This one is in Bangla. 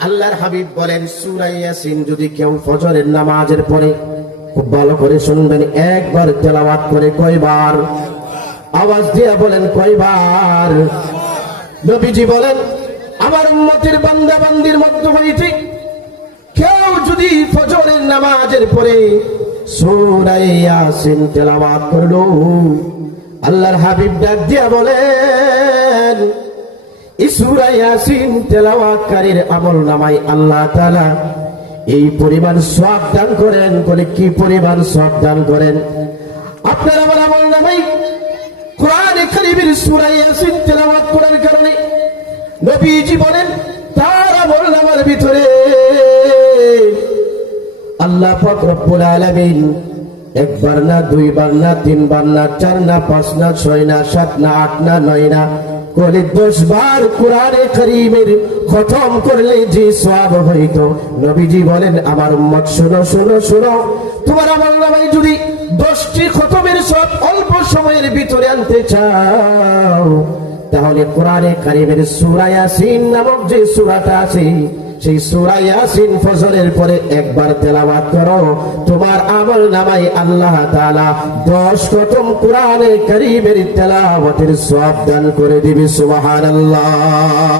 আল্লাহর হাবিব বলেন সূরা ইয়াসিন যদি কেউ ফজরের নামাজের পরে, খুব ভালো করে শুনবেন, একবার তেলাওয়াত করে কয়বার? আওয়াজ দিয়ে বলেন কয়বার? নবীজি বলেন আমার উম্মতের বান্দা বান্দির মধ্যে হইতে কেউ যদি ফজরের নামাজের পরে সূরা ইয়াসিন তেলাওয়াত করলো, আল্লাহর হাবিব ডাক দিয়া বলেন এই সূরা ইয়াসিন তেলাওয়াতকারীর আমলনামায় আল্লাহ তাআলা এই পরিমাণ সওয়াব দান করেন। বলে কি পরিমাণ সওয়াব দান করেন? আপনার আমার আমলনামায় কোরআনে কারীমের সূরা ইয়াসিন তেলাওয়াত করার কারণে নবীজি বলেন তার আমলনামার ভিতরে আল্লাহ পাক রব্বুল আলামিন একবার না, দুইবার না, তিনবার না, চার না, পাঁচ না, ছয় না, সাত না, আট না, নয় না, করে 10 বার কোরআনে কারীমের খতম করলে যে সওয়াব হইতো, নবীজি বলেন আমার উম্মত শোনো শোনো শোনো, তোমার আমলনামায় যদি 10টি খতমের সওয়াব অল্প সময়ের ভিতরে আনতে চাও, তাহলে কোরআনে কারীমের সূরা ইয়াসিন নামক যে সূরাটা আছে, সেই সূরা ইয়াসিন ফজরের পরে একবার তেলাওয়াত করো, তোমার আমলনামায় আল্লাহ তাআলা 10 খতম কোরআনে কারীমের তেলাওয়াতের সওয়াব দান করে দিবে। সুবহানাল্লাহ।